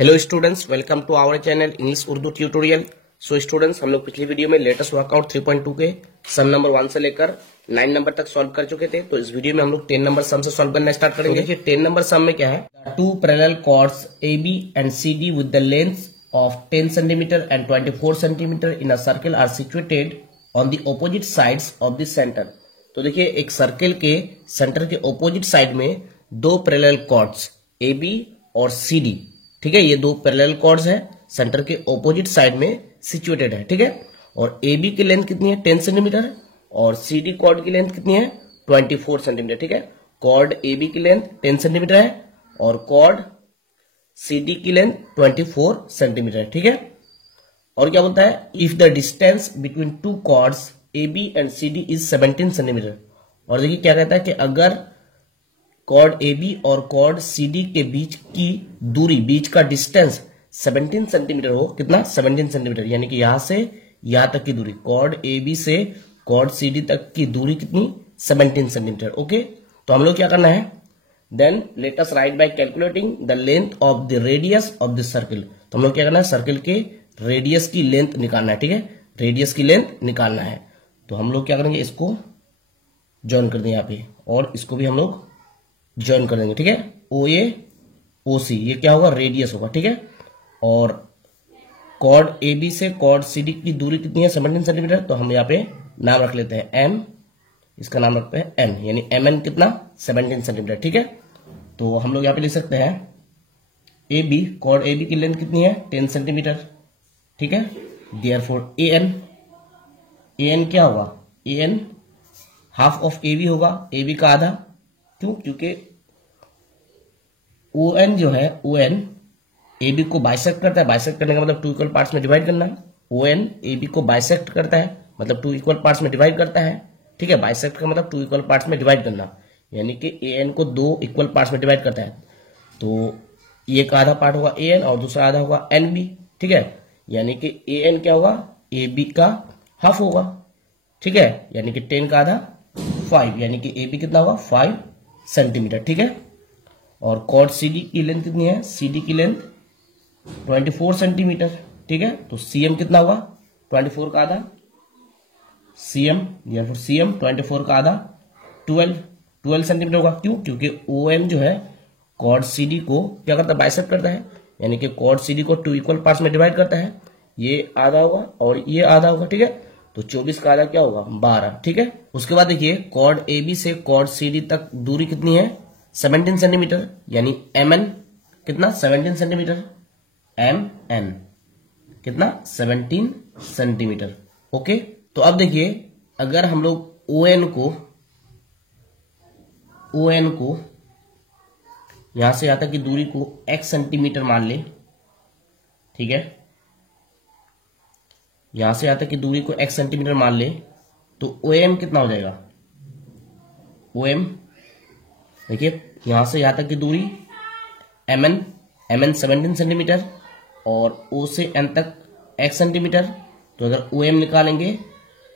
Hello students, welcome to our channel English Urdu tutorial. So students, हम लोग पिछली video में लेटेस्ट वर्कआउट 3.2 के सम नंबर 1 से लेकर 9 नंबर तक सॉल्व कर चुके थे। तो इस वीडियो में हम लोग 10 नंबर सम से सॉल्व करना स्टार्ट करेंगे। देखिए 10 नंबर सम में क्या है, two parallel chords AB and CD with the length of 10 centimetre and 24 centimetre in a circle are situated on the opposite sides of the centre. तो देखिए एक सर्कल के सेंटर के ऑपोजिट साइड में दो पैरेलल कॉर्ड्स AB और CD, ठीक है, ये दो पैरेलल कॉर्ड्स है, सेंटर के ऑपोजिट साइड में सिचुएटेड है, ठीक है। और AB की लेंथ कितनी है 10 सेंटीमीटर और CD कॉर्ड की लेंथ कितनी है 24 सेंटीमीटर, ठीक है। कॉर्ड AB की लेंथ 10 सेंटीमीटर है और कॉर्ड CD की लेंथ 24 सेंटीमीटर है, ठीक है। और क्या बोलता है, if the distance between two chords AB and CD is 17 centimetre. और देखिए क्या कहता है कि अगर कॉर्ड AB और कॉर्ड CD के बीच की दूरी, बीच का डिस्टेंस 17 सेंटीमीटर हो, कितना 17 सेंटीमीटर, यानी कि यहां से यहां तक की दूरी, कॉर्ड AB से कॉर्ड CD तक की दूरी कितनी 17 सेंटीमीटर। ओके, तो हम लोग क्या करना है, then let us write by calculating the length of the radius of the circle. तो हम लोग क्या करना है, सर्कल के रेडियस की लेंथ निकालना है, ठीक है, रेडियस की लेंथ निकालना है। तो हम लोग क्या करेंगे, इसको ज्वाइन कर देंगे यहाँ पे और इसको भी हम लोग ज्वाइन कर देंगे, ठीक है। OA OC ये क्या होगा, रेडियस होगा, ठीक है। और कॉर्ड AB से कॉर्ड CD की दूरी कितनी है 17 सेंटीमीटर। तो हम यहाँ पे नाम रख लेते हैं M, इसका नाम रखते हैं N, यानी MN कितना 17 सेंटीमीटर, ठीक है। तो हम लोग यहाँ पे लिख सकते हैं AB, कॉर्ड AB की लेंथ कितनी है 10 सेंटीमीटर, ठीक है। देयरफॉर AN क्या होगा, AN हाफ ऑफ AB होगा, AB का आधा, क्यों, क्योंकि ON जो है, ON AB को बाइसेक्ट करता है, बाइसेक्ट करने का मतलब टू इक्वल पार्ट्स में डिवाइड करना है। ON AB को बाइसेक्ट करता है, मतलब टू इक्वल पार्ट्स में डिवाइड करता है, ठीक है। बाइसेक्ट का मतलब टू इक्वल पार्ट्स में डिवाइड करना, यानी कि AN को दो इक्वल पार्ट्स में डिवाइड करता है। तो एक आधा पार्ट होगा AN और दूसरा आधा होगा NB, ठीक है। यानी कि AN क्या होगा, AB का हाफ होगा, ठीक है, यानी कि 10 का आधा 5, यानी कि AB कितना होगा 5 सेंटीमीटर, ठीक है। और कॉर्ड CD की लेंथ कितनी है, CD की लेंथ 24 सेंटीमीटर, ठीक है। तो CM कितना होगा 24 का आधा, CM या फिर CM 24 का आधा 12 सेंटीमीटर होगा, क्यों, क्योंकि OM जो है कॉर्ड CD को क्या करता है, बाइसेक्ट करता है, यानी कि कॉर्ड CD को टू इक्वल पार्ट्स में डिवाइड करता है। ये आधा होगा और ये आधा होगा, ठीक है। तो 24 का आधा क्या होगा 12, ठीक है। उसके बाद देखिए कॉर्ड AB से कॉर्ड CD तक दूरी कितनी है 17 सेंटीमीटर, यानी MN कितना 17 सेंटीमीटर, MN कितना 17 सेंटीमीटर। ओके, तो अब देखिए अगर हम लोग ON को यहां से यहां तक की दूरी को x सेंटीमीटर मान ले, ठीक है, यहां से यहां तक की दूरी को x सेंटीमीटर मान ले, तो OM कितना हो जाएगा, OM देखिए यहां से यहां तक की दूरी MN 17 सेंटीमीटर और O से N तक x सेंटीमीटर। तो अगर OM निकालेंगे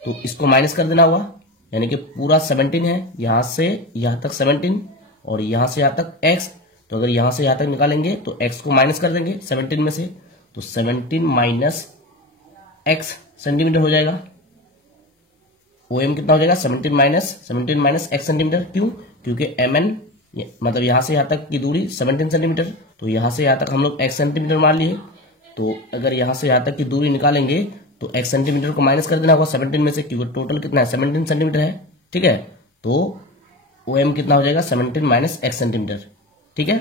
तो इसको माइनस कर देना होगा, यानी कि पूरा 17 है, यहां से यहां तक 17 और यहां से यहां तक x। तो अगर यहां से यहां तक निकालेंगे तो x को माइनस कर देंगे 17 में से, तो 17 माइनस x सेंटीमीटर हो जाएगा। OM कितना हो जाएगा 17 माइनस x सेंटीमीटर, क्यों, क्योंकि MN मतलब यहां से यहां तक की दूरी 17 सेंटीमीटर, तो यहां से यहां तक हम लोग x सेंटीमीटर मान लिए। तो अगर यहां से यहां तक की दूरी निकालेंगे तो x सेंटीमीटर को माइनस कर देना होगा 17 में से, क्योंकि टोटल कितना है 17 सेंटीमीटर है, ठीक है। तो OM कितना हो जाएगा 17 माइनस x सेंटीमीटर, ठीक है।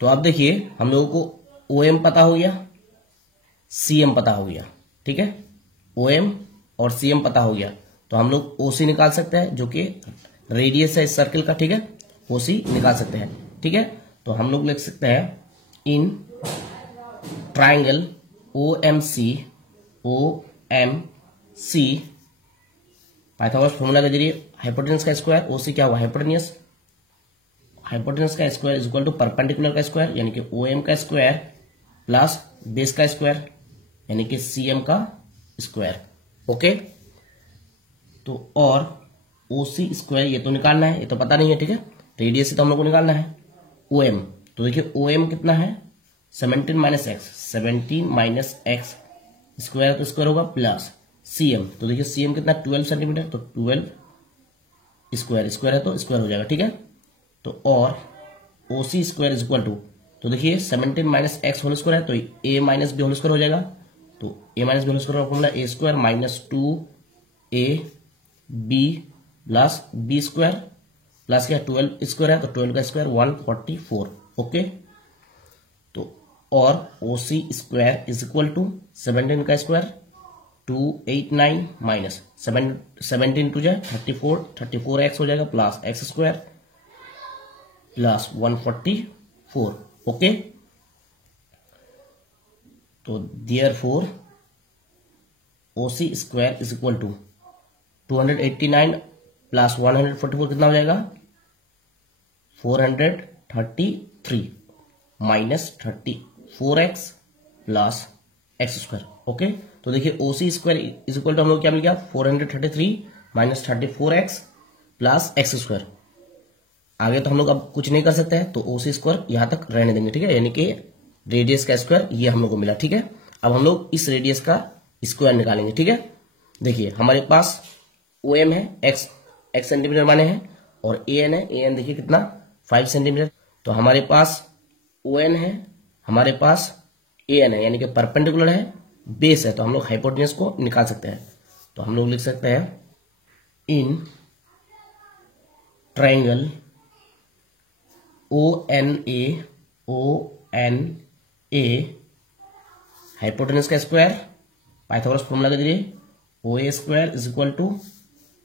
तो अब देखिए हम लोगों को OM पता हो गया, CM पता हो गया, ठीक है, OM और CM पता हो गया, तो हम लोग OC निकाल सकते हैं, जो कि रेडियस है इस सर्कल का, ठीक है, OC निकाल सकते हैं, ठीक है। तो हम लोग लिख सकते हैं in triangle OMC Pythagoras formula के जरिए हाइपोटेनस का स्क्वायर, OC क्या हुआ हाइपोटेनस का square is equal to perpendicular का स्क्वायर, यानी कि OM का स्क्वायर प्लस बेस का स्क्वायर, यानी कि CM का स्क्वायर। ओके, तो और OC स्क्वायर ये तो निकालना है, ये तो पता नहीं है, ठीक है, रेडियस से तो हम लोग को निकालना है। OM, तो देखिए OM कितना है 17 minus x, 17 minus x square तो स्क्वायर होगा प्लस सीएम, तो देखिए सीएम कितना 12 सेंटीमीटर, तो 12 स्क्वायर, स्क्वायर है तो स्क्वायर हो जाएगा, ठीक है। तो और OC square is equal to, तो देखिए 17 माइनस एक्स होल स्क्वायर है तो a minus b whole square हो जाएगा, तो a minus b whole square का formula a square minus 2 a b plus b square plus क्या 12 स्क्वायर है तो 12 का स्क्वायर 144, ओके। तो और OC square is equal to 17 का स्क्वायर 289 माइनस 17 टू जाए 34, 34x हो जाएगा plus x square plus 144, okay. तो therefore OC square is equal to 289 plus 144 कितना हो जाएगा 433 minus 34x plus x square, okay. तो देखिए OC square is equal to हम लोग क्या मिल गया 433 minus 34x plus x square. आगे तो हम लोग अब कुछ नहीं कर सकते हैं तो ओसी स्क्वायर यहां तक रहने देंगे, ठीक है, यानी कि रेडियस का स्क्वायर ये हम लोग को मिला, ठीक है। अब हम लोग इस रेडियस का स्क्वायर निकालेंगे, ठीक है। देखिए हमारे पास ओ एम है एक्स सेंटीमीटर माने हैं और ए एन है, ए एन देखिए कितना 5 सेंटीमीटर, तो हमारे पास ओ एन है, हमारे पास ए एन है, यानी कि परपेंडिकुलर है, बेस है, तो हम लोग हाइपोटेन्यूज को निकाल सकते हैं। तो हम लोग लिख सकते हैं in triangle O N A hypotenuse का स्क्वायर पाइथागोरस फॉर्मूला के जरिए O A square is equal to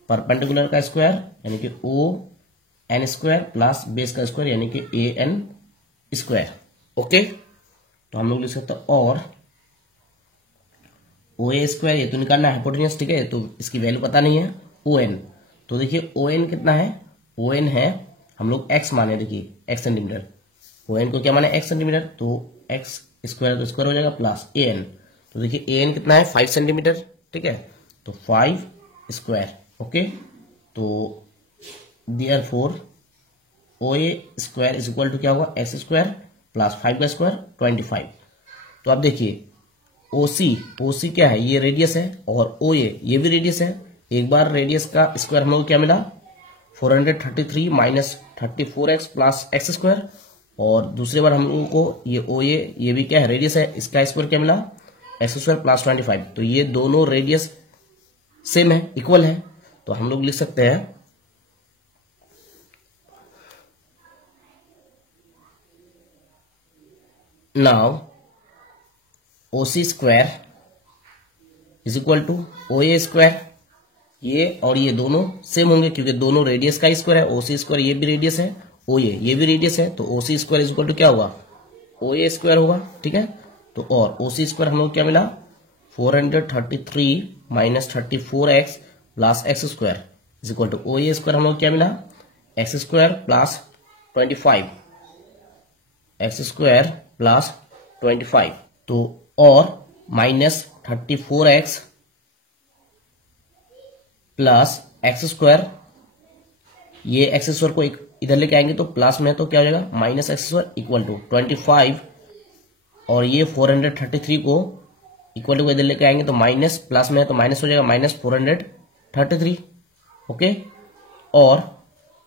perpendicular का स्क्वायर यानी कि O N square plus base का स्क्वायर यानी कि ए एन स्क्वायर, ओके। तो हम लोग लिख सकते हैं और ओ ए स्क्वायर ये तो निकालना है हाइपोटेन्यूज, ठीक है, तो इसकी वैल्यू पता नहीं है ओ एन, तो देखिए ओ एन कितना है, ओ एन है हम लोग एक्स माने, देखिए एक्स सेंटीमीटर, ओ एन को क्या माने एक्स सेंटीमीटर, तो एक्स स्क्वायर तो स्क्वायर हो जाएगा प्लस ए एन, तो देखिए ए एन कितना है 5 सेंटीमीटर, ठीक है, तो 5 स्क्वायर, ओके। तो therefore O A square is equal to क्या होगा एक्स स्क्वायर प्लस 5 का स्क्वायर 25। तो अब देखिए ओसी क्या है, ये रेडियस है और ओ ये भी रेडियस है। एक बार रेडियस का स्क्वायर हम लोग क्या मिला 433 minus 34x plus x square, और दूसरी बार हम लोगों को ये ओ ये भी क्या है रेडियस है, इसका स्क्वायर क्या मिला एक्स स्क्वायर प्लस 25। तो ये दोनों रेडियस सेम है, इक्वल है, तो हम लोग लिख सकते हैं now OC square is equal to OA ए स्क्वायर, ये और ये दोनों सेम होंगे क्योंकि दोनों रेडियस का स्क्वायर है, ओसी स्क्वायर ये भी रेडियस है, ओ ये भी रेडियस है, तो ओसी स्क्वायर इज इक्वल टू क्या होगा ओ ए स्क्वायर होगा, ठीक है। तो और ओसी स्क्वायर हम लोग क्या मिला 433 minus 34x plus x square is equal to OA ए स्क्वायर हम लोग क्या मिला x square plus 25, x square plus 25, तो और minus 34x plus x square, ये एक्स स्क्वायर को इधर लेके आएंगे तो प्लस में तो क्या हो जाएगा minus x square equal to 25, और ये 433 को इक्वल टू इधर लेके आएंगे तो माइनस, प्लस में तो माइनस हो जाएगा माइनस 433, ओके। और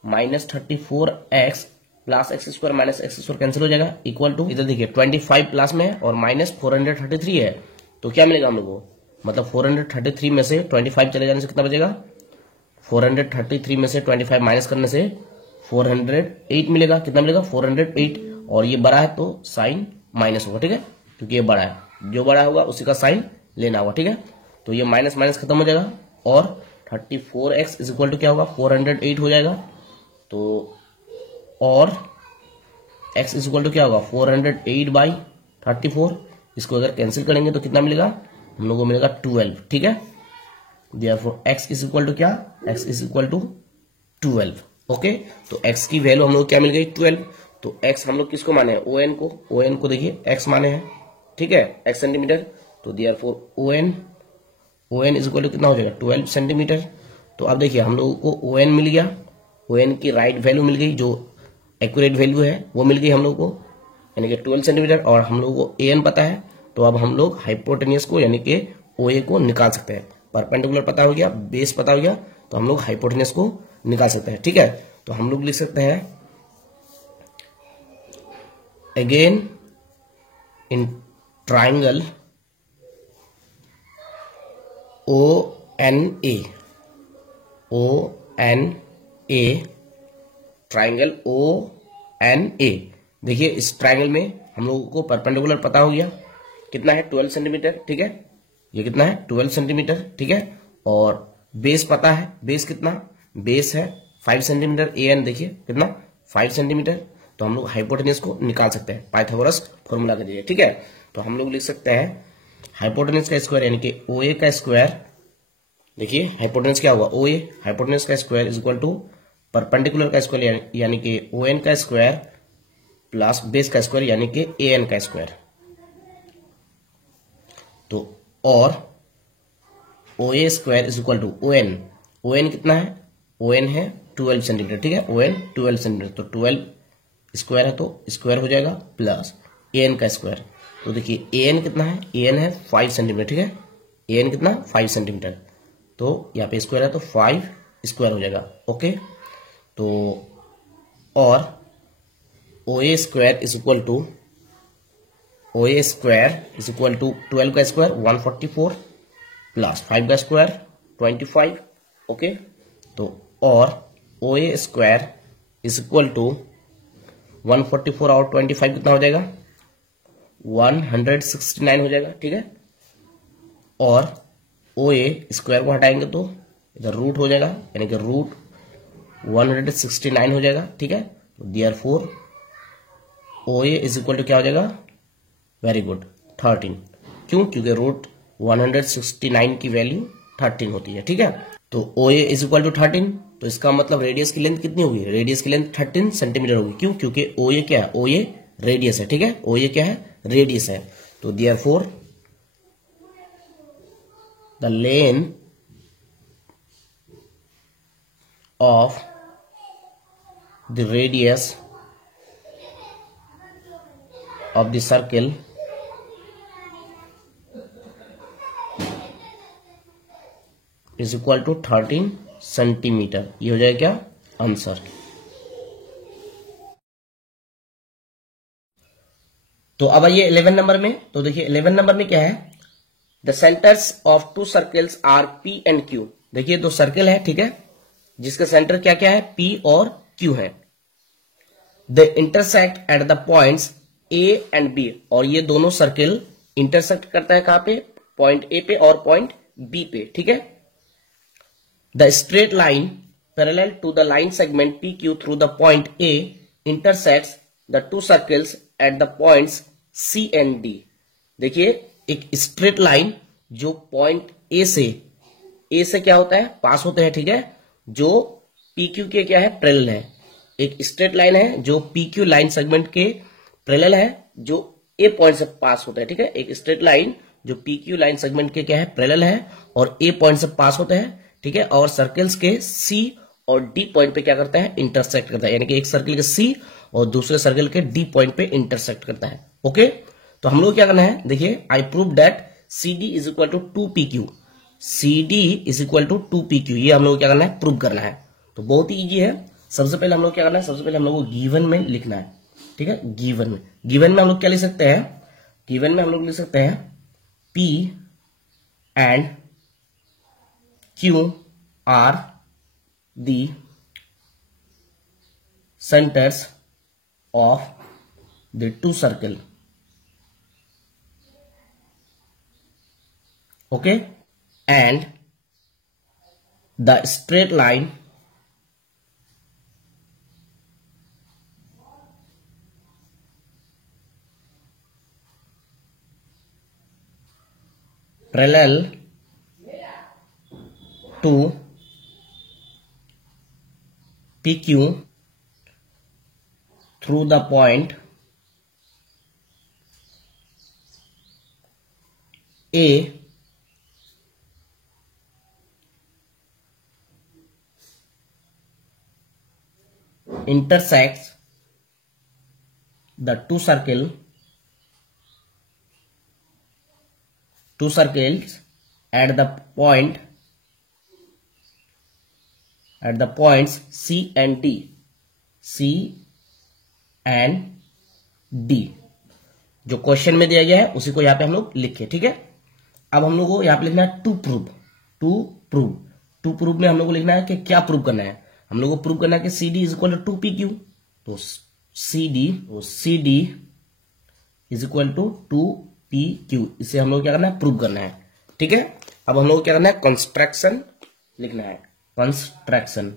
minus 34x plus x square minus x square cancel हो जाएगा इक्वल टू इधर देखिए 25 प्लस में और माइनस 433 है, तो क्या मिलेगा हम लोग को, मतलब 433 में से 25 चले जाने से कितना बचेगा 433 में से 25 माइनस करने से 408 मिलेगा, कितना मिलेगा 408, और ये बड़ा है तो साइन माइनस होगा, ठीक है, क्योंकि ये बड़ा है, जो बड़ा होगा उसी का साइन लेना होगा, ठीक है। तो ये माइनस माइनस खत्म हो जाएगा और 34x इज इक्वल टू क्या होगा 408 हो जाएगा, तो और x इज इक्वल टू क्या होगा 408 बाई 34, इसको अगर कैंसिल करेंगे तो कितना मिलेगा हम लोग को मिलेगा 12, ठीक है। Therefore x is equal to क्या x is equal to 12, okay. तो x की वैल्यू हम लोग क्या मिल गई 12, तो x हम लोग किसको माने हैं ओ एन को देखिए x माने हैं, ठीक है, x सेंटीमीटर, तो therefore O N is equal to कितना हो जाएगा 12 सेंटीमीटर। तो अब देखिए हम लोगों को ओ एन मिल गया, ओ एन की राइट वैल्यू मिल गई, जो एक्यूरेट वैल्यू है वो मिल गई हम लोग को, यानी कि 12 सेंटीमीटर, और हम लोगों को AN पता है, तो अब हम लोग हाइपोटेनियस को यानी कि OA को निकाल सकते हैं। परपेंडिकुलर पता हो गया, बेस पता हो गया, तो हम लोग हाइपोटेनियस को निकाल सकते हैं। ठीक है, तो हम लोग लिख सकते हैं again in triangle ONA, triangle ONA। देखिए इस ट्राइंगल में हम लोगों को परपेंडिकुलर पता हो गया, कितना है 12 सेंटीमीटर। ठीक है, ये कितना है 12 सेंटीमीटर। ठीक है, और बेस पता है, बेस कितना, बेस है 5 सेंटीमीटर। AN देखिए कितना 5 सेंटीमीटर। तो हम लोग हाइपोटेनियस को निकाल सकते हैं पाइथागोरस फॉर्मूला के जरिए। ठीक है, तो हम लोग लिख सकते हैं हाइपोटेनियस का स्क्वायर यानी कि OA का स्क्वायर। देखिए हाइपोटेनस क्या होगा, OA, हाइपोटेनस का square is equal to perpendicular का स्क्वायर यानी कि ON का स्क्वायर प्लस बेस का स्क्वायर यानी कि AN का स्क्वायर। तो और OA square is equal to ON कितना है, ON है 12 सेंटीमीटर। ठीक है, ON 12 सेंटीमीटर, तो 12 स्क्वायर है तो स्क्वायर हो जाएगा प्लस AN का स्क्वायर। तो देखिए AN कितना है, AN है 5 सेंटीमीटर। ठीक है, AN कितना 5 सेंटीमीटर, तो यहाँ पे स्क्वायर है तो 5 स्क्वायर हो जाएगा। ओके, तो और OA square is equal to 12 का स्क्वायर 144 प्लस 5 का स्क्वायर 25। ओके, तो और OA square is equal to 144 और 25 कितना हो जाएगा, 169 हो जाएगा। ठीक है, और OA स्क्वायर को हटाएंगे तो इधर रूट हो जाएगा, यानी कि रूट 169 हो जाएगा। ठीक है, तो therefore OA is equal to क्या हो जाएगा, वेरी गुड 13। क्यों, क्योंकि रूट 169 की वैल्यू 13 होती है। ठीक है, तो OA इज इक्वल टू 13, तो इसका मतलब रेडियस की लेंथ कितनी होगी, रेडियस की लेंथ 13 सेंटीमीटर होगी। क्यों, क्योंकि OA क्या है, OA रेडियस है। ठीक है, OA क्या है, रेडियस है। तो therefore the length of the radius of the circle is equal to 13 centimetre. ये हो जाएगा क्या, आंसर। तो अब आइए 11 नंबर में। तो देखिए 11 नंबर में क्या है, the centres of 2 circles are P and Q। देखिए 2 सर्कल है, ठीक है, जिसका सेंटर क्या क्या है, P और Q है। The intersect at the points A and B, और ये दोनों सर्कल इंटरसेक्ट करता है कहां पे, पॉइंट A पे और पॉइंट B पे। ठीक है, the straight line parallel to the line segment PQ through the point A intersects the 2 circles at the points C and D। देखिए एक स्ट्रेट लाइन जो पॉइंट ए से क्या होता है, पास होते हैं। ठीक है, जो PQ के क्या है, पैरेलल है। एक स्ट्रेट लाइन है जो PQ लाइन सेगमेंट के पैरेलल है, जो A पॉइंट से पास होता है। ठीक है, एक स्ट्रेट लाइन जो PQ लाइन सेगमेंट के क्या है, पैरेलल है और A पॉइंट से पास होते हैं। ठीक है, और सर्कल्स के C और D पॉइंट पे क्या करता है, इंटरसेक्ट करता है, यानी कि एक सर्कल के C और दूसरे सर्कल के D पॉइंट पे इंटरसेक्ट करता है। ओके, तो हम लोग क्या करना है, देखिए I prove that CD is equal to 2PQ, CD is equal to 2PQ, ये हम लोग क्या करना है, प्रूव करना है। तो बहुत ही इजी है। सबसे पहले हम लोग क्या करना है, सबसे पहले हम लोग को गिवन में लिखना है। ठीक है, गिवन में हम लोग क्या लिख सकते हैं, गिवन में हम लोग लिख सकते हैं P and Q are the centres of the 2 circle. Okay, and the straight line parallel to PQ through the point A intersects the two circles at the points C and D जो question में दिया गया है उसी को यहाँ पे हम लोग लिखे। ठीक है, अब हम लोग को यहाँ पे लिखना है टू प्रूव में हम लोग को लिखना है कि क्या प्रूव करना है। हम लोग को प्रूव करना है कि CD is equal to 2PQ, तो CD is equal to 2PQ, इसे हम लोग क्या करना है, प्रूव करना है। ठीक है, अब हम लोग को क्या करना है, कंस्ट्रक्शन लिखना है, कंस्ट्रक्शन।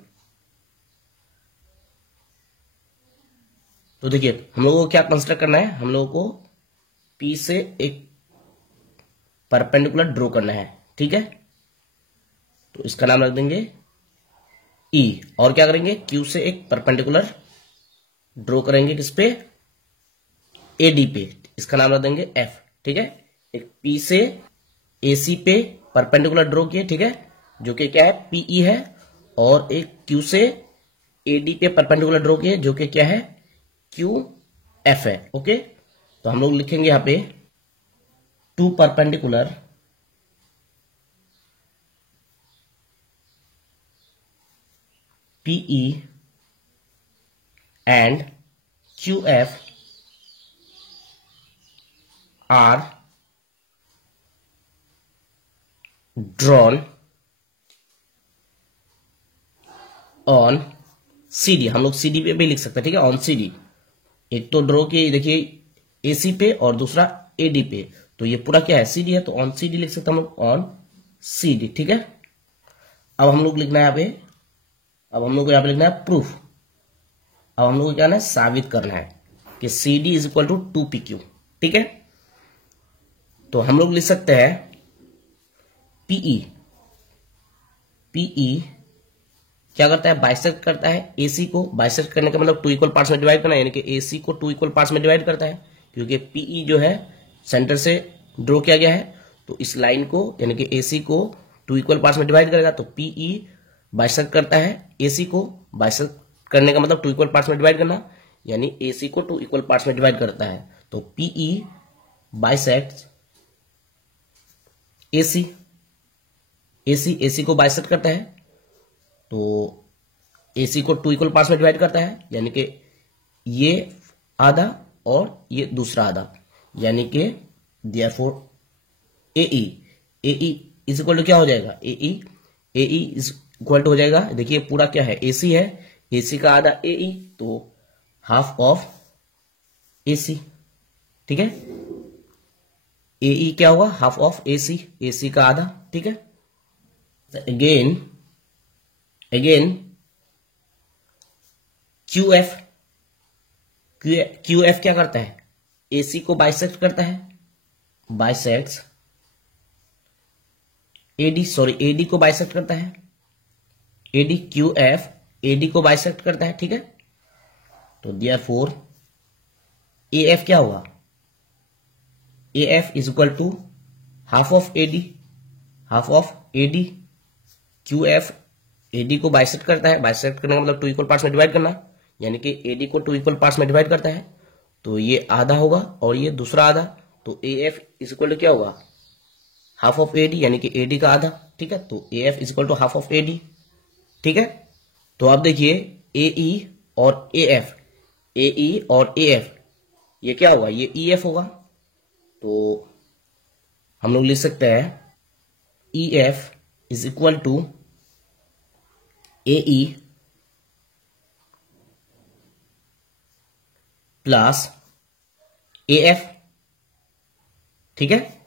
तो देखिए हम लोगों को क्या कंस्ट्रक्ट करना है, हम लोगों को P से एक परपेंडिकुलर ड्रॉ करना है। ठीक है, तो इसका नाम रख देंगे E, और क्या करेंगे, Q से एक परपेंडिकुलर ड्रॉ करेंगे किस पे, AD पे, इसका नाम रख देंगे F। ठीक है, एक P से AC पे परपेंडिकुलर ड्रॉ किए, ठीक है, जो कि क्या है, PE है, और एक Q से AD पे परपेंडिकुलर ड्रॉ किए जो कि क्या है, QF है। ओके, तो हम लोग लिखेंगे यहां पे two perpendicular PE and QF are drawn on CD। हम लोग CD पे भी लिख सकते हैं। ठीक है, ऑन CD, एक तो ड्रॉ किए देखिए AC पे और दूसरा AD पे, तो ये पूरा क्या है, CD है, तो ऑन CD लिख सकते हैं हम लोग, ऑन CD। ठीक है, अब हम लोग लिखना है यहाँ पे, अब हम लोग को यहाँ पे लिखना है प्रूफ। अब हम लोग को क्या है, साबित करना है कि CD is equal to 2PQ। ठीक है, तो हम लोग लिख सकते हैं PE क्या करता है, बाइसेक्ट करता है AC को। बाइसेक्ट करने का मतलब टू इक्वल पार्ट्स में डिवाइड करना है, यानी कि AC को टू इक्वल पार्ट्स में डिवाइड करता है, क्योंकि PE जो है सेंटर से ड्रॉ किया गया है, तो इस लाइन को यानी कि AC को टू इक्वल पार्ट्स में डिवाइड करेगा, तो PE बाइसेक्ट करता है AC को। बाइसेक्ट करने का मतलब टू इक्वल पार्ट्स में डिवाइड करना, यानी AC को टू इक्वल पार्ट्स में डिवाइड करता है, तो PE बाइसेक्ट AC को बाइसेक्ट करता है, तो AC को टू इक्वल पार्ट्स में डिवाइड करता है, यानी कि ये आधा और ये दूसरा आधा, यानी कि therefore AE is equal to क्या हो जाएगा, AE इज इक्वल टू हो जाएगा, देखिए पूरा क्या है, AC है, AC का आधा AE, तो हाफ ऑफ AC। ठीक है, AE क्या होगा, हाफ ऑफ AC का आधा। ठीक है, अगेन QF क्या करता है, AC को बाइसेक्ट करता है, बाइसेक्ट्स AD को बाइसेक्ट करता है, QF AD को बाइसेक्ट करता है। ठीक है, तो देयरफॉर AF क्या होगा, AF is equal to half of AD, QF AD को बाइसेक्ट करता है, बाइसेक्ट करने का मतलब टू इक्वल पार्ट्स में डिवाइड करना, यानी कि AD को टू इक्वल पार्ट्स में डिवाइड करता है, तो ये आधा होगा और ये दूसरा आधा, तो AF इज इक्वल टू क्या होगा, हाफ ऑफ AD, यानी कि AD का आधा। ठीक है, तो AF is equal to half of AD। ठीक है, तो आप देखिए AE और AF ये क्या होगा, ये EF होगा, तो हम लोग लिख सकते हैं EF is equal to AE plus AF। ठीक है,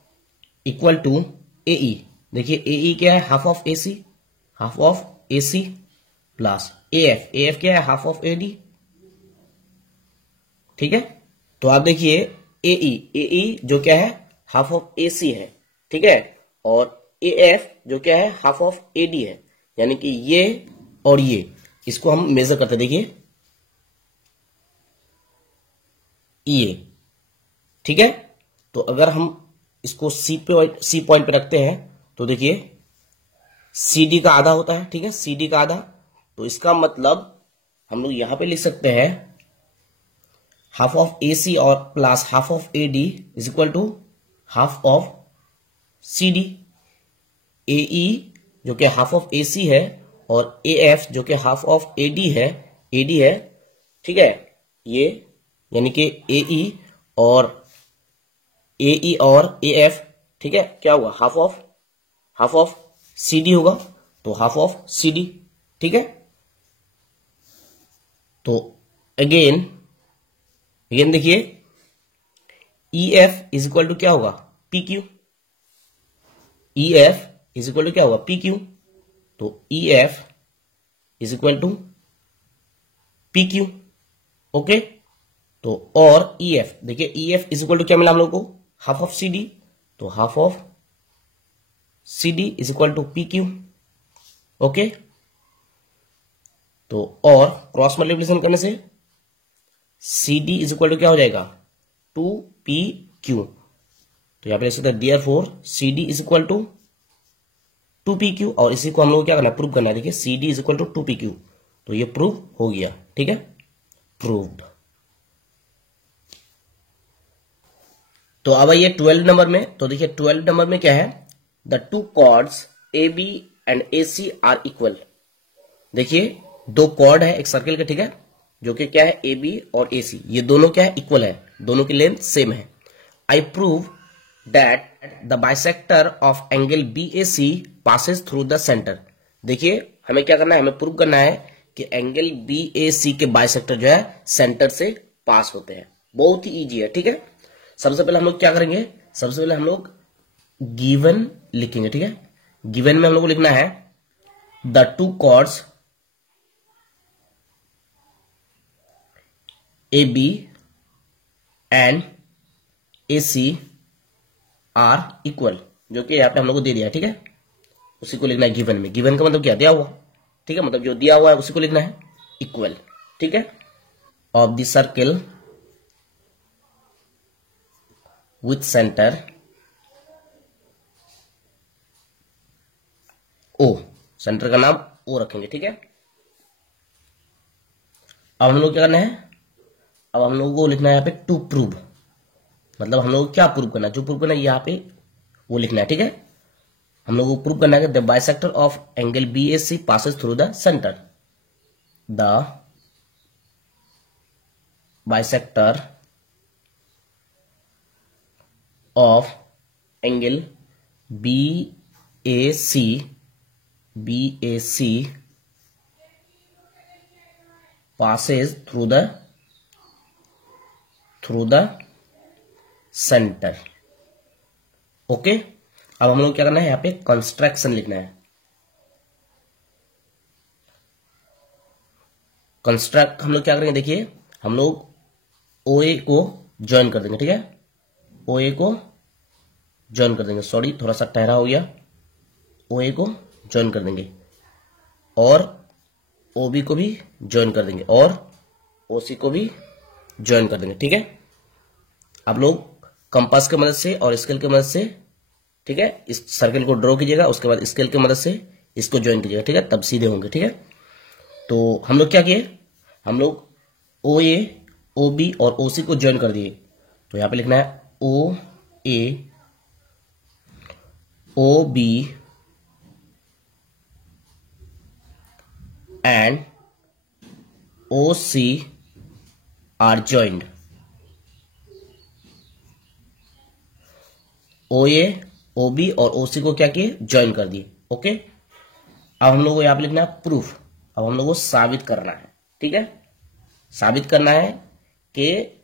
इक्वल टू AE, देखिए AE क्या है, half of AC plus AF क्या है, हाफ ऑफ AD। ठीक है, तो आप देखिए AE जो क्या है, हाफ ऑफ AC है। ठीक है, और AF जो क्या है, हाफ ऑफ AD है, यानी कि ये और ये, इसको हम मेजर करते हैं, देखिए ये। ठीक है, तो अगर हम इसको सी पॉइंट पे रखते हैं, तो देखिए CD का आधा होता है। ठीक है, CD का आधा, तो इसका मतलब हम लोग यहां पे लिख सकते हैं हाफ ऑफ AC और plus half of AD is equal to half of CD। AE जो कि हाफ ऑफ AC है और AF जो कि हाफ ऑफ AD है, ठीक है, ये यानी कि AE और AF, ठीक है, क्या होगा, हाफ ऑफ CD होगा, तो हाफ ऑफ CD, ठीक है। तो अगेन देखिए EF इज इक्वल टू क्या होगा, PQ। EF is equal to क्या होगा, PQ। तो EF is equal to PQ, okay. तो और EF देखिए, EF इज इक्वल टू क्या मिला हम लोग को, हाफ ऑफ CD, तो half of CD is equal to PQ, okay. तो और क्रॉस मल्टीप्लिकेशन करने से CD इज इक्वल टू क्या हो जाएगा, 2PQ। तो यहां पर ऐसे therefore CD is equal to 2PQ, और इसी को हम लोग क्या करना है, प्रूव करना है। देखिए CD is equal to 2PQ, तो ये प्रूव हो गया, ठीक है, प्रूव्ड। तो अब आइए 12 नंबर में। तो देखिए 12 नंबर में क्या है, the two chords AB and AC are equal. देखिए दो कॉर्ड है एक सर्किल के, ठीक है, जो कि क्या है AB और AC, ये दोनों क्या है, इक्वल है, दोनों की लेंथ सेम है। आई prove that the bisector of angle BAC passes through the centre. देखिए हमें क्या करना है, हमें प्रूव करना है कि एंगल BAC के बाइसेक्टर जो है सेंटर से पास होते हैं। बहुत ही इजी है, ठीक है। सबसे पहले हम लोग क्या करेंगे, सबसे पहले हम लोग गिवन लिखेंगे, ठीक है। गिवन में हम लोग को लिखना है the two chords AB and AC are equal, जो कि यहां पे हम लोग को दे दिया, ठीक है, उसी को लिखना है गिवन में। गिवन का मतलब क्या, दिया हुआ, ठीक है, मतलब जो दिया हुआ है उसी को लिखना है इक्वल, ठीक है। Of the circle with centre O, centre का नाम O रखेंगे, ठीक है। अब हम लोग क्या करना है, अब हम लोगों को लिखना है यहाँ पे टू प्रूव, मतलब हम लोग को क्या प्रूव करना है, जो प्रूव करना है यहाँ पे वो लिखना है, ठीक है। हम लोगों को प्रूव करना है the bisector of angle BAC passes through the centre. The bisector of angle BAC passes through the center, okay. अब हम लोग क्या करना है, यहाँ पे कंस्ट्रक्शन लिखना है। कंस्ट्रक्ट हम लोग क्या करेंगे, देखिए हम लोग OA को ज्वाइन कर देंगे, ठीक है, OA को ज्वाइन कर देंगे, सॉरी थोड़ा सा ठहरा हो गया, OA को ज्वाइन कर देंगे और OB को भी ज्वाइन कर देंगे और OC को भी ज्वाइन कर देंगे, ठीक है। आप लोग कंपास की मदद से और स्केल की मदद से, ठीक है, इस सर्कल को ड्रॉ कीजिएगा, उसके बाद स्केल की मदद से इसको ज्वाइन कीजिएगा, ठीक है, तब सीधे होंगे, ठीक है। तो हम लोग क्या किए, हम लोग OA, OB और OC को ज्वाइन कर दिए। तो यहां पे लिखना है OA, OB and OC are joined। OA, OB और OC को क्या किए, ज्वाइन कर दिए, ओके। अब हम लोग को यहां पे लिखना है प्रूफ। अब हम लोग को साबित करना है, ठीक है, साबित करना है कि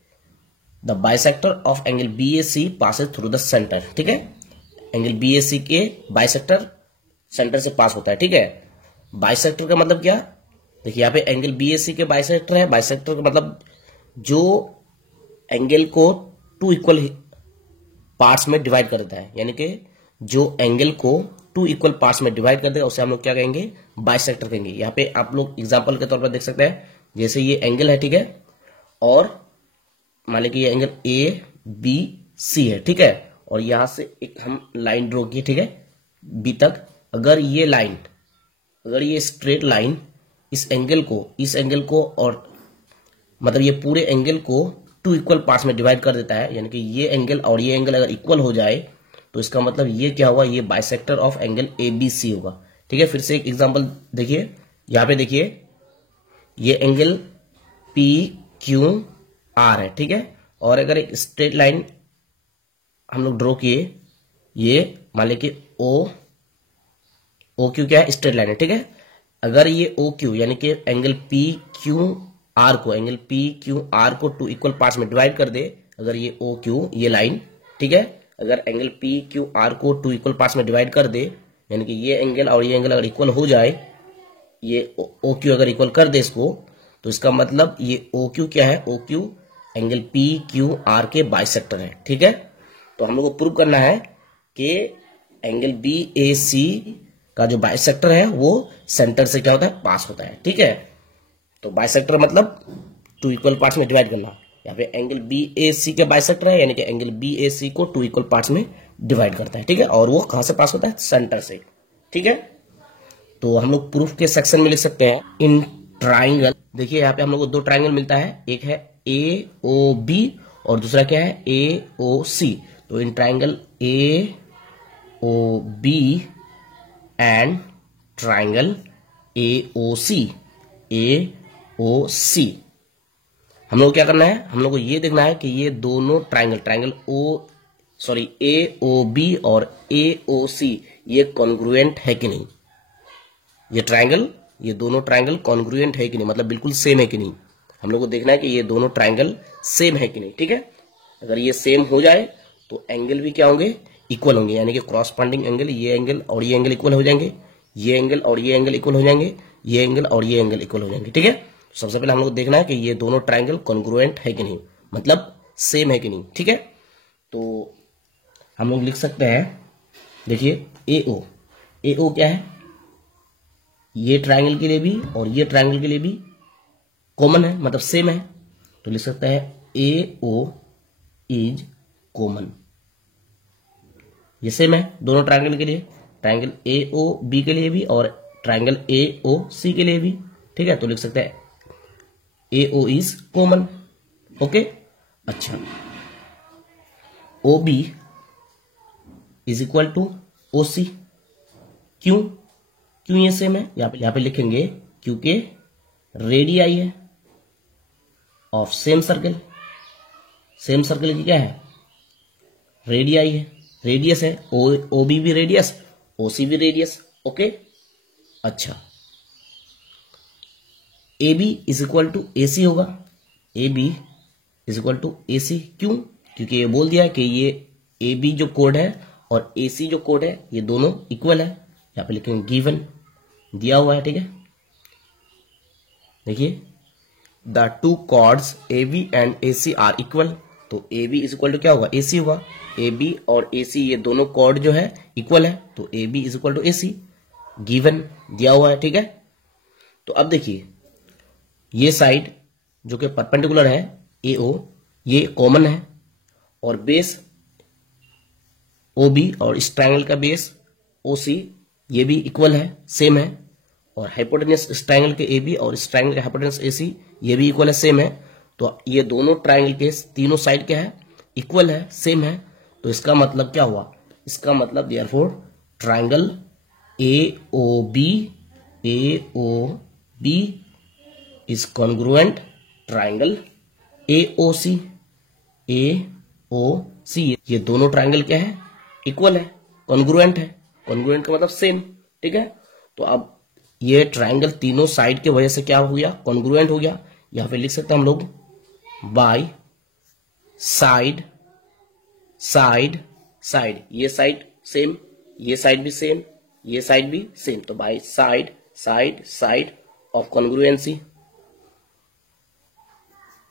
the bisector of angle BAC passes through the centre, ठीक है। एंगल BAC के बाइसेक्टर सेंटर से पास होता है, ठीक है। बाइसेक्टर का मतलब क्या, देखिए यहाँ पे एंगल BAC के बाइसेक्टर है। बाइसेक्टर का मतलब जो एंगल को टू इक्वल पार्ट्स में डिवाइड कर देता है, यानी कि जो एंगल को टू इक्वल पार्ट्स में डिवाइड कर देगा उसे हम लोग क्या कहेंगे, बाइसेक्टर कहेंगे। यहाँ पे आप लोग एग्जांपल के तौर पर देख सकते हैं, जैसे ये एंगल है, ठीक है, और मान लीजिए ये एंगल ABC है, ठीक है, और यहां से एक हम लाइन ड्रॉ की, ठीक है, B तक। अगर ये लाइन, अगर ये स्ट्रेट लाइन इस एंगल को और मतलब ये पूरे एंगल को टू इक्वल पार्ट्स में डिवाइड कर देता है, यानी कि ये एंगल और ये एंगल अगर इक्वल हो जाए तो इसका मतलब ये क्या होगा, ये बाइसेक्टर ऑफ एंगल ABC होगा। ठीक है, फिर से एक एग्जांपल देखिए, यहां पे देखिए ये एंगल PQR है। ठीक है, और अगर एक स्ट्रेट लाइन हम लोग ड्रॉ किए, ये मान लीजिए कि OQ क्या है, स्ट्रेट लाइन है। ठीक है, अगर ये OQ यानी कि एंगल PQR को टू इक्वल पार्ट्स में डिवाइड कर दे, अगर ये OQ ये लाइन, ठीक है, अगर एंगल PQR को टू इक्वल पार्ट्स में डिवाइड कर दे, यानी कि ये एंगल और ये एंगल अगर इक्वल हो जाए, ये OQ अगर इक्वल कर दे इसको, तो इसका मतलब ये OQ क्या है, OQ एंगल PQR के बाइसेक्टर है। ठीक है, तो हम लोग को प्रूव करना है कि एंगल BAC का जो बाइसेक्टर है वो सेंटर से क्या होता है, पास होता है। ठीक है, तो बाइसेक्टर मतलब टू इक्वल पार्ट्स में डिवाइड करना। यहाँ पे एंगल BAC के बाइसेक्टर है, यानी कि एंगल BAC को टू इक्वल पार्ट्स में डिवाइड करता है। ठीक है, और वो कहां से पास होता है, सेंटर से। ठीक है, तो हम लोग प्रूफ के सेक्शन में लिख सकते हैं, इन ट्राइंगल, देखिए यहाँ पे हम लोग को दो ट्राइंगल मिलता है, एक है AOB और दूसरा क्या है, AOC। तो in triangle AOB and triangle AOC हम लोग क्या करना है, हम लोग को ये देखना है कि ये दोनों ट्राइंगल AOB और AOC ये कॉन्ग्रुएंट है कि नहीं। ये ट्राइंगल, ये दोनों ट्राइंगल कॉन्ग्रुएंट है कि नहीं, मतलब बिल्कुल सेम है कि नहीं। हम लोग को देखना है कि ये दोनों ट्राइंगल सेम है कि नहीं। ठीक है, अगर ये सेम हो जाए तो एंगल भी क्या होंगे, इक्वल होंगे, यानी कि क्रॉसपेंडिंग एंगल, ये एंगल और ये एंगल इक्वल हो जाएंगे, ये एंगल और ये एंगल इक्वल हो जाएंगे, ये एंगल और ये एंगल इक्वल हो जाएंगे। ठीक है, सबसे पहले हम लोग को देखना है कि ये दोनों ट्राइंगल कॉन्ग्रुएंट है कि नहीं, मतलब सेम है कि नहीं। ठीक है, तो हम लोग लिख सकते हैं, देखिए AO क्या है, ये ट्राइंगल के लिए भी और ये ट्राइंगल के लिए भी कॉमन है, मतलब सेम है, तो लिख सकते हैं AO इज कॉमन। ये सेम है दोनों ट्राइंगल के लिए, ट्राइंगल AOB के लिए भी और ट्राइंगल AOC के लिए भी। ठीक है, तो लिख सकते हैं AO इज कॉमन। ओके, अच्छा, OB is equal to OC। क्यों ये सेम है, यहां पे लिखेंगे क्योंकि रेडियाई है ऑफ सेम सर्कल की क्या है, रेडियाई है, रेडियस है, OB भी रेडियस, OC भी रेडियस। ओके, अच्छा, AB is equal to AC होगा, AB is equal to AC। क्यों, क्योंकि ये बोल दिया है कि ये AB जो कोड है और AC जो कोड है ये दोनों इक्वल है। यहां पे लिखेंगे गिवन, दिया हुआ है। ठीक है, देखिए the two chords AB and AC are equal, तो AB इज इक्वल टू क्या होगा, AC होगा। AB और AC ये दोनों कॉर्ड जो है इक्वल है, तो AB is equal to AC, given, दिया हुआ है। ठीक है, तो अब देखिए ये साइड जो कि परपेंडिकुलर है AO, ये कॉमन है, और बेस OB और इस ट्रायंगल का बेस OC ये भी इक्वल है, सेम है, और हाइपोटेनस इस ट्रायंगल के AB और इस ट्रायंगल के हाइपोटेनस AC ये भी इक्वल है, सेम है। तो ये दोनों ट्रायंगल के तीनों साइड क्या है, इक्वल है, सेम है। तो इसका मतलब क्या हुआ, इसका मतलब therefore triangle AOB is congruent triangle AOC। ये दोनों ट्रायंगल क्या है, इक्वल है, कॉन्ग्रुएंट है। कॉन्ग्रुएंट का मतलब सेम। ठीक है, तो अब ये ट्रायंगल तीनों साइड के वजह से क्या हो गया, कॉन्ग्रुएंट हो गया। यहां पे लिख सकते हैं हम लोग बाय साइड, ये साइड सेम, ये साइड भी सेम, ये साइड भी सेम, तो by side of congruency.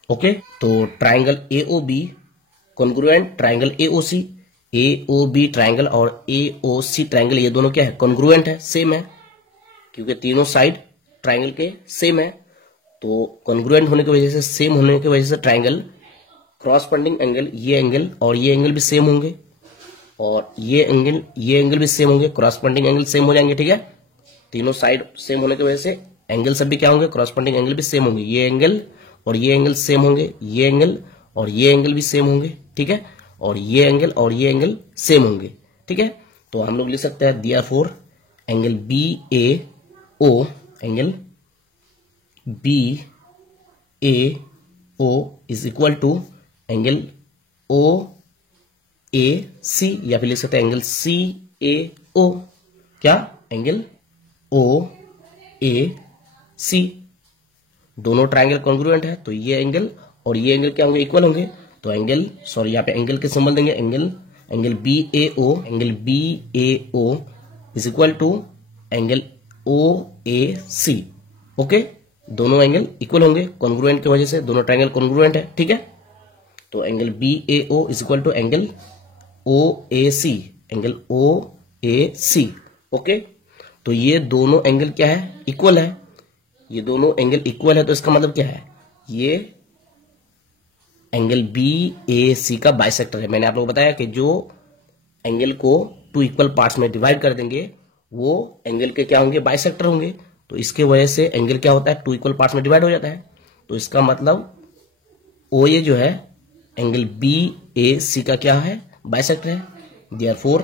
Okay, तो triangle AOB congruent triangle AOB triangle और AOC ट्रायंगल ये दोनों क्या है, कॉन्ग्रुएंट है, सेम है, क्योंकि तीनों साइड ट्रायंगल के सेम है। तो कॉन्ग्रुएंट होने की वजह से, सेम होने की वजह से ट्रायंगल क्रॉसपेंडिंग एंगल, ये एंगल और ये एंगल भी सेम होंगे, और ये एंगल भी सेम होंगे, क्रॉसपेंडिंग एंगल सेम हो जाएंगे। ठीक है, तीनों साइड सेम होने की वजह से एंगल सब भी क्या होंगे, क्रॉसपेंडिंग एंगल भी सेम होंगे। ये एंगल और ये एंगल सेम होंगे, ये एंगल और ये एंगल भी सेम होंगे, ठीक है, और ये एंगल सेम होंगे, ठीक है। तो हम लोग लिख सकते हैं therefore angle B A O is equal to angle O A C, या फिर लिख सकते हैं एंगल सी ए ओ, क्या एंगल ओ ए सी। दोनों ट्रायंगल कॉन्ग्रुएंट है, तो ये एंगल और ये एंगल क्या होंगे, इक्वल होंगे। तो यहाँ पे एंगल के सिंबल देंगे, angle B A O is equal to angle O A C. Okay, दोनों एंगल इक्वल होंगे कॉन्ग्रुएंट की वजह से, दोनों ट्रायंगल कॉन्ग्रुएंट है, ठीक है। तो angle B A O is equal to angle O A C, okay. तो ये दोनों एंगल क्या है, इक्वल है, ये दोनों एंगल इक्वल है, तो इसका मतलब क्या है, ये एंगल बी ए सी का बाइसेक्टर है। मैंने आप लोगों को बताया कि जो एंगल को टू इक्वल पार्ट्स में डिवाइड कर देंगे वो एंगल के क्या होंगे, बाइसेक्टर होंगे। तो इसके वजह से एंगल क्या होता है, टू इक्वल पार्ट्स में डिवाइड हो जाता है। तो इसका मतलब ओ ए जो है एंगल बी ए सी का क्या है, बाइसेक्टर है। Therefore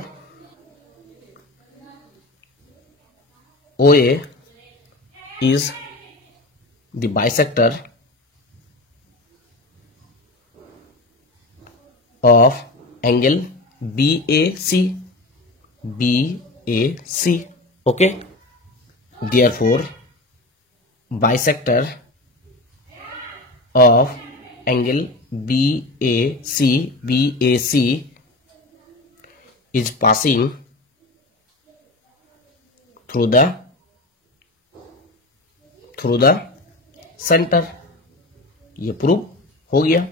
O A is the bisector of angle BAC, okay. Therefore bisector of angle BAC is passing through the center। ये प्रूव हो गया,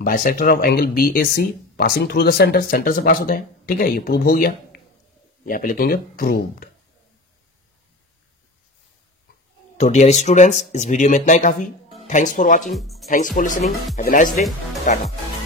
bisector of angle B A C passing through the centre, centre से pass होता है, ठीक है, ये prove हो गया। यहां पे लिखेंगे प्रूव्ड। तो डियर स्टूडेंट्स, इस वीडियो में इतना ही काफी। Thanks for watching, thanks for listening, have a nice day, Tata.